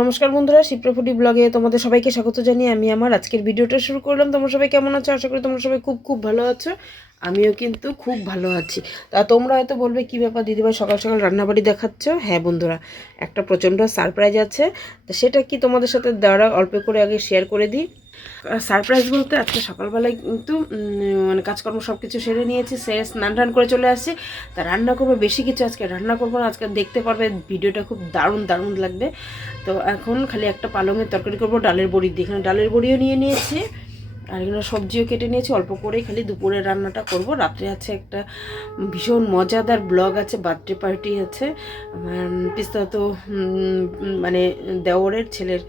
নমস্কার বন্ধুরা, শিপ্রফুটি ব্লগে তোমাদের সবাইকে স্বাগত জানিয়ে আমি আমার আজকের ভিডিওটা শুরু করলাম। তোমরা সবাই কেমন আছো? আশা করি তোমরা সবাই খুব খুব ভালো আছো। আমিও কিন্তু খুব ভালো আছি। তা তোমরা হয়তো বলবে, কি ব্যাপার দিদিভাই? সকাল সকাল রান্নাবাড়ি দেখাচ্ছ? হ্যাঁ বন্ধুরা, একটা প্রচণ্ড সারপ্রাইজ আছে। তো সেটা কি তোমাদের সাথে দেওয়ারা অল্প করে আগে শেয়ার করে দিই? সারপ্রাইজ বলতে আজকে সকালবেলায় কিন্তু মানে কাজকর্ম সব কিছু সেরে নিয়েছি সেরে স্নান টান করে চলে আসছি তা রান্না করব, বেশি কিছু আজকে রান্না করব না, আজকে দেখতে পারবে, ভিডিওটা খুব দারুণ দারুণ লাগবে। তো এখন খালি একটা পালংয়ের তরকারি করব, ডালের বড়ি। দিয়ে এখানে ডালের বড়িও নিয়ে নিয়েছি। আর এখানে সবজিও কেটে নিয়েছি, অল্প করেই খালি দুপুরের রান্নাটা করব। রাত্রে আছে একটা ভীষণ মজাদার ব্লগ আছে, বার্থডে পার্টি আছে। আমার মানে দেওরের ছেলের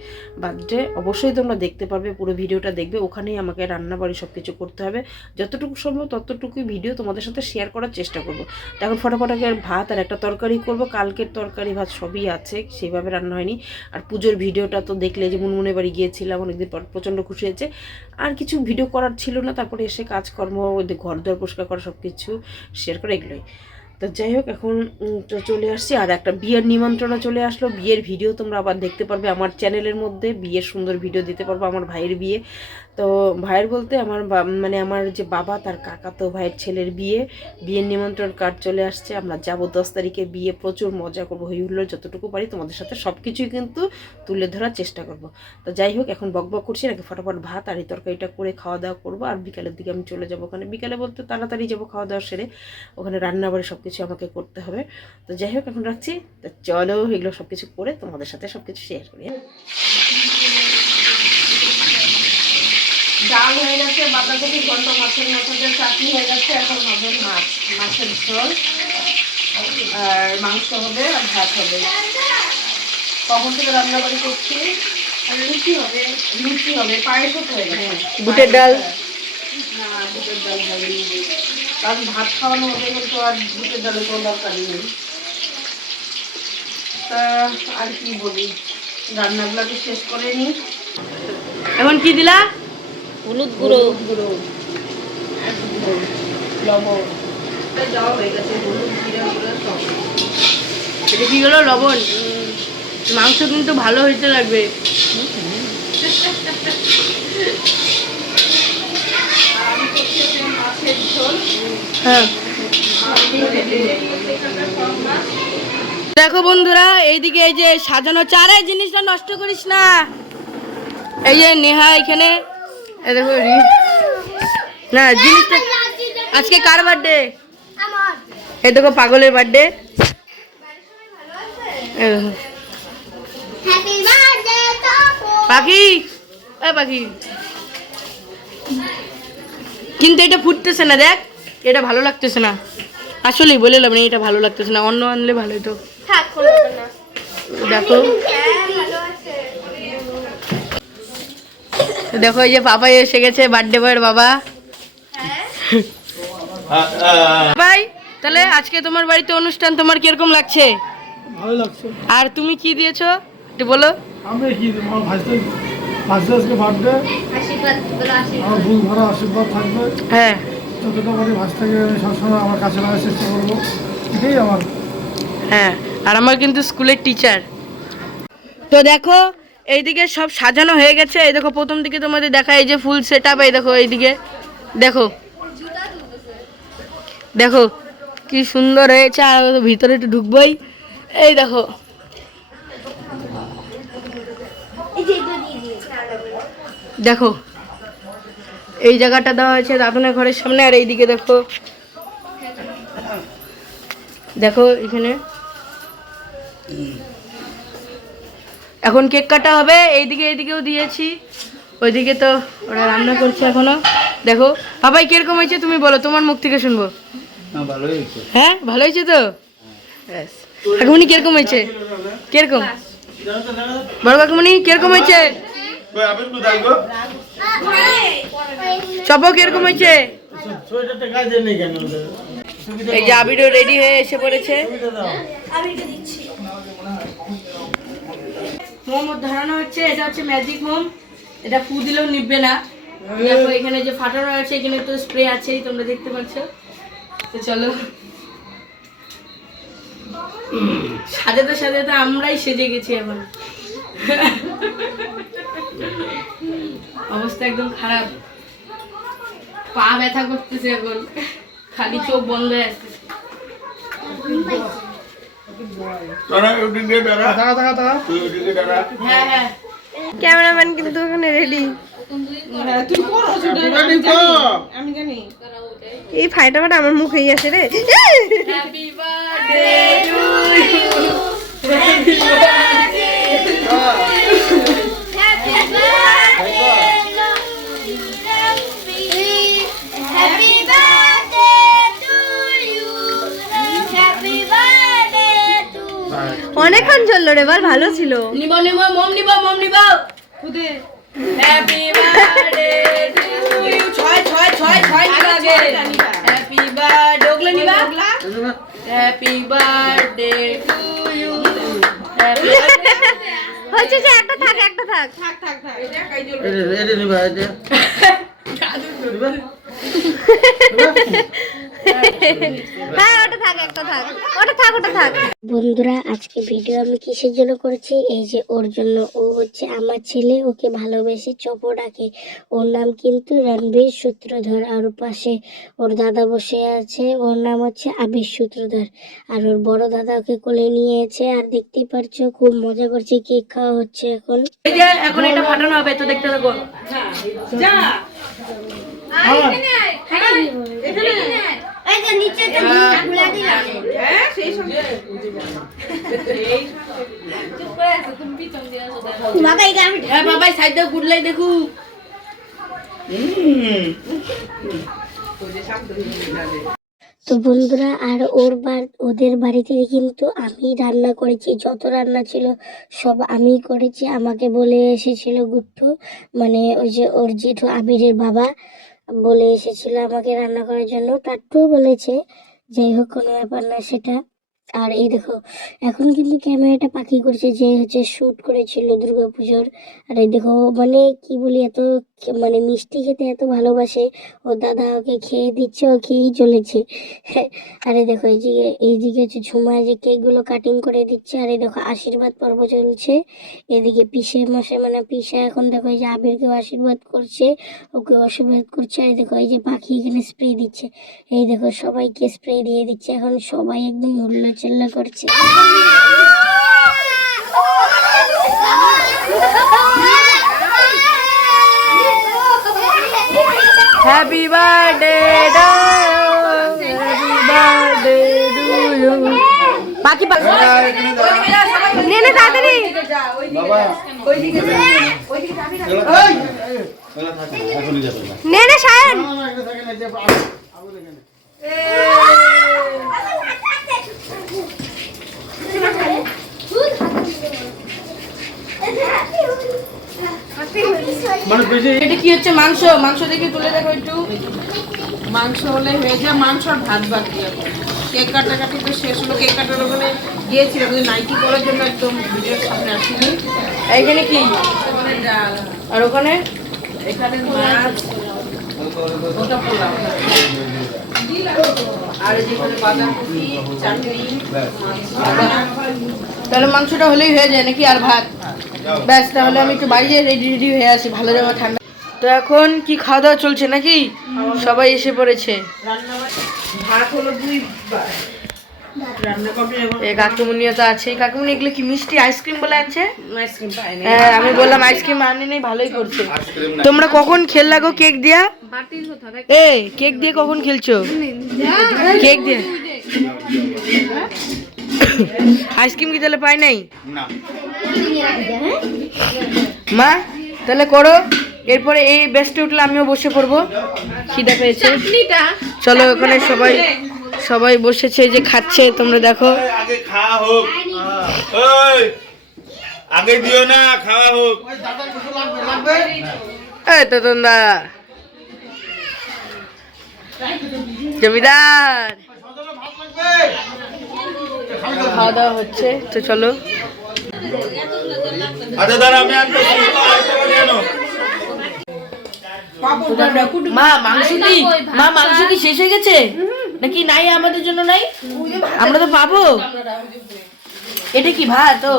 বার্থডে। অবশ্যই তোমরা দেখতে পারবে, পুরো ভিডিওটা দেখবে। ওখানেই আমাকে রান্না বাড়ি সব কিছু করতে হবে। যতটুকু সম্ভব ততটুকুই ভিডিও তোমাদের সাথে শেয়ার করার চেষ্টা করব। এখন ফটাফটাকে ভাত আর একটা তরকারি করব। কালকের তরকারি ভাত সবই আছে, সেইভাবে রান্না হয়নি। আর পুজোর ভিডিওটা তো দেখলে যে মুনমুনে বাড়ি গিয়েছিলাম, অনেকদিন পর প্রচণ্ড খুশি হয়েছে। আর কিছু ভিডিও করার ছিল না, তারপরে এসে কাজকর্ম ঘর দর পরিষ্কার করা সব কিছু শেয়ার করে এগুলোই। তো যাই হোক, এখন চলে আসছি, আর একটা বিয়ের নিমন্ত্রণও চলে আসলো। বিয়ের ভিডিও তোমরা আবার দেখতে পারবে আমার চ্যানেলের মধ্যে, বিয়ের সুন্দর ভিডিও দিতে পারব আমার ভাইয়ের বিয়ে। তো ভাইয়ের বলতে আমার মানে আমার যে বাবা, তার কাকা তো ভাইয়ের ছেলের বিয়ে, বিয়ের নিমন্ত্রণ কার্ড চলে আসছে। আমরা যাব দশ তারিখে বিয়ে, প্রচুর মজা করব, হই হুল্লোড় যতটুকু পারি তোমাদের সাথে সব কিছুই কিন্তু তুলে ধরার চেষ্টা করব। তো যাই হোক, এখন বক বক করছি নাকি ফটাফট ভাত আর এই তরকারিটা করে খাওয়া দাওয়া করব। আর বিকালের দিকে আমি চলে যাব ওখানে। বিকালে বলতে তাড়াতাড়ি যাব খাওয়া দাওয়া সেরে। ওখানে রান্না বাড়ি সব কিছু আমাকে করতে হবে। তো যাই হোক, এখন রাখছি। তো চলো এগুলো সব কিছু করে তোমাদের সাথে সব কিছু শেয়ার করি হ্যাঁ? ডাল হয়ে গেছে বাঁধাকপি ঘন্ট মাছের মতো যে চাটনি হয়ে গেছে এখন হবে মাছ মাছের ঝোল। আর মাংস হবে আর ভাত হবে। কখন থেকে রান্না বাড়ি করছি? আর লুচি হবে লুচি হবে পায়েসও তো হয়ে গেছে বুটের ডাল? না বুটের ডাল হয়নি। কারণ ভাত খাওয়ানো হবে কিন্তু আর বুটের ডালের কোনো দরকার নেই। তা আর কি বলি? রান্নাগুলোকে শেষ করে নিই এখন কি দিলা? হলুদ গুঁড়ো। গুঁড়ো লবণ এটা কি হলো? লবণ? মাংস কিন্তু ভালো হইতে লাগবে। হ্যাঁ। দেখো বন্ধুরা এইদিকে এই যে সাজানো চারে জিনিসটা নষ্ট করিস না। এই যে নেহা এখানে দেখো না জিনিসটা আজকে কার বার্থডে এই দেখো পাগলের বার্থডে পাখি। এ পাখি। কিন্তু এটা ফুটতেছে না দেখ। এটা ভালো লাগতেছে না। আসলেই বলে লাভ নেই এটা ভালো লাগতেছে না। অন্য আনলে ভালো হতো দেখো। দেখো এই যে বাবা এসে গেছে বার্থডে বয়ের বাবা। ভাই তাহলে আজকে তোমার বাড়িতে অনুষ্ঠান তোমার কীরকম লাগছে? ভালো লাগছে। আর তুমি কি দিয়েছ? একটু বলো। আমি কি আজকে বার্থডে আমার ভুল ভরা আশীর্বাদ থাকবে। হ্যাঁ। যতটা পারি ভাজটাকে আমি সবসময় আমার কাছে লাগার চেষ্টা করব। এটাই আমার। হ্যাঁ আর আমার কিন্তু স্কুলের টিচার তো দেখো এইদিকে সব সাজানো হয়ে গেছে। এই দেখো, প্রথম দিকে তোমাদের দেখা এই যে ফুল সেট আপ এই দেখো এইদিকে। দেখো। দেখো, কি সুন্দর হয়েছে, আর ভিতরে একটু ঢুকবোই। এই দেখো। দেখো। এই জায়গাটা দেওয়া হয়েছে দাদনের ঘরের সামনে, আর এইদিকে দেখো। দেখো, এখানে। এখন কেক কাটা হবে এইদিকে এইদিকেও দিয়েছি ওইদিকে তো ওরা রান্না করছে এখনও। দেখো বাবাই কীরকম হয়েছে তুমি বলো তোমার মুখ থেকে শুনব। হ্যাঁ ভালো হয়েছে তো? কাকুমনি কীরকম হয়েছে? কীরকম? বড় কাকুমনি কীরকম হয়েছে? চপো কীরকম হয়েছে? এই যে আবিরও রেডি হয়ে এসে পড়েছে। মোম ধরানো হচ্ছে এটা হচ্ছে ম্যাজিক মোম এটা ফু দিলেও নিববে না। দেখো এখানে যে ফাটানো আছে, এখানে তো স্প্রে আছেই, তোমরা দেখতে পাচ্ছ। তো চলো। সাজাতে সাজাতে আমরাই সেজে গেছি এখন। অবস্থা একদম খারাপ। পা ব্যথা করতেছে এখন। খালি চোখ বন্ধ হয়ে আসতেছে। ক্যামেরাম্যান কিন্তু ওখানে রেডি এই ফাইটা ফাটা আমার মুখেই আসে রে। হ্যাপি রে বল ভালো ছিল। নিব নিব মম নিব মম নিব খুদে। হ্যাপি বার্থডে টু ইউ ছয় ছয় ছয় ছয় লাগে হ্যাপি বার্থডে ওগুলো নিবা? Happy birthday to you happy হচ্ছে যে একটা থাক একটা থাক। হ্যাঁ ওটা থাক একটা থাক। ওটা থাক ওটা থাক। বন্ধুরা আজকে ভিডিও আমি কিসের জন্য করেছি? এই যে ওর জন্য। ও হচ্ছে আমার ছেলে ওকে ভালোবেসে চপো ডাকে। ওর নাম কিন্তু রণবীর সূত্রধর। আর ওর পাশে ওর দাদা বসে আছে। ওর নাম হচ্ছে আবির সূত্রধর। আর ওর বড় দাদা ওকে কোলে নিয়েছে। আর দেখতেই পারছ খুব মজা করছে কেক খাওয়া হচ্ছে এখন। এখন এটা ফাটানো হবে তো দেখতে থাকো হ্যাঁ বাবাই সাইড দাও গুডলাই দেখু। তো বন্ধুরা আর ওর বার ওদের বাড়িতে কিন্তু আমি রান্না করেছি। যত রান্না ছিল সব আমিই করেছি। আমাকে বলে এসেছিল গুট্টু মানে ওই যে ওর জেঠু আবিরের বাবা বলে এসেছিল আমাকে রান্না করার জন্য। টাট্টুও বলেছে। যাই হোক কোনো ব্যাপার না সেটা আর এই দেখো, এখন কিন্তু ক্যামেরাটা পাখি করছে যে হচ্ছে শ্যুট করেছিল দুর্গাপুজোর। আর এই দেখো মানে কি বলি, এত মানে মিষ্টি খেতে এত ভালোবাসে। ও দাদা ওকে খেয়ে দিচ্ছে, ও খেয়েই চলেছে। আর এই দেখো, এই এইদিকে এইদিকে হচ্ছে ঝুমা যে কেকগুলো কাটিং করে দিচ্ছে। আর এই দেখো, আশীর্বাদ পর্ব চলছে। এদিকে পিসে মশাই মানে পিসা এখন দেখো, এই যে আবিরকেও আশীর্বাদ করছে ওকে আশীর্বাদ করছে। আর এই দেখো, এই যে পাখি এখানে স্প্রে দিচ্ছে। এই দেখো, সবাইকে স্প্রে দিয়ে দিচ্ছে। এখন সবাই একদম হুল্লা চিল্লা করছে। Happy birthday happy birthday to you বাকি বাকি নে নে তাড়াতাড়ি। নে নে সায়ন। এটা কি হচ্ছে মাংস? মাংস দেখে তুলে দেখো একটু। মাংস হলে হয়ে যায় মাংস আর ভাত এখন কেক কাটাকাটি তো শেষ হলো। কেক কাটার ওখানে গিয়েছিলাম কিন্তু নাইটি করার জন্য একদম ভিডিওর সামনে আসিনি। এইখানে কি? আর ওখানে? এখানে মাছ ওটা পোলাও আর যেখানে বাঁধাকপি চাটনি তাহলে মাংসটা হলেই হয়ে যায় নাকি আর ভাত? ব্যাস তাহলে আমি একটু বাইরে রেডি রেডি হয়ে আসি ভালো যাব ঠান্ডা। তো এখন কি খাওয়া দাওয়া চলছে নাকি? সবাই এসে পড়েছে। ভাত হলো দুই এই কাকুমুনিও তো আছে। কাকুমুনি এগুলো কি মিষ্টি আইসক্রিম বলে পাইনি হ্যাঁ আমি বললাম আইসক্রিম আনি নেই ভালোই করছে। তোমরা কখন খেললা গো কেক দিয়া? এ কেক দিয়ে কখন খেলছো? কেক দিয়ে। আইসক্রিম কি তাহলে পাই নাই? মা তাহলে করো। এরপরে এই ব্যস্ত উঠলে আমিও বসে পড়ব। খিদা পেয়েছে। চলো ওখানে সবাই সবাই বসেছে যে খাচ্ছে তোমরা দেখো। আগে খাওয়া হোক। আগে দিও না খাওয়া হোক। এই তো তোমরা। জমিদার। খাওয়া দাওয়া হচ্ছে তো চলো। আচ্ছা মা মাংস কি? মা মাংস কি শেষ হয়ে গেছে? নাকি নাই আমাদের জন্য নাই? আমরা তো পাবো। এটা কি ভাত? ও।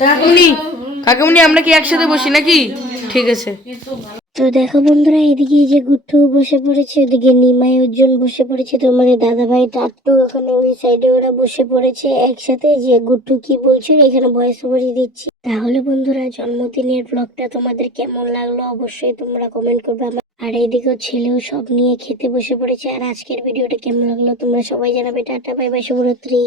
কাকুমনি কাকুমনি আমরা কি একসাথে বসি নাকি? ঠিক আছে। তো দেখো বন্ধুরা এদিকে যে গুট্টু বসে পড়েছে ওদিকে নিমাই অর্জুন বসে পড়েছে তোমাদের দাদা ভাই টাট্টু ওখানে ওই সাইডে ওরা বসে পড়েছে একসাথে যে গুট্টু কি বলছিল এখানে ভয়েস ওভারই দিচ্ছি। তাহলে বন্ধুরা জন্মদিনের ব্লগটা তোমাদের কেমন লাগল অবশ্যই তোমরা কমেন্ট করবে আমার আর এইদিকেও ছেলেও সব নিয়ে খেতে বসে পড়েছে। আর আজকের ভিডিওটা কেমন লাগল তোমরা সবাই জানাবে। টাটা, বাই বাই, শুভরাত্রি।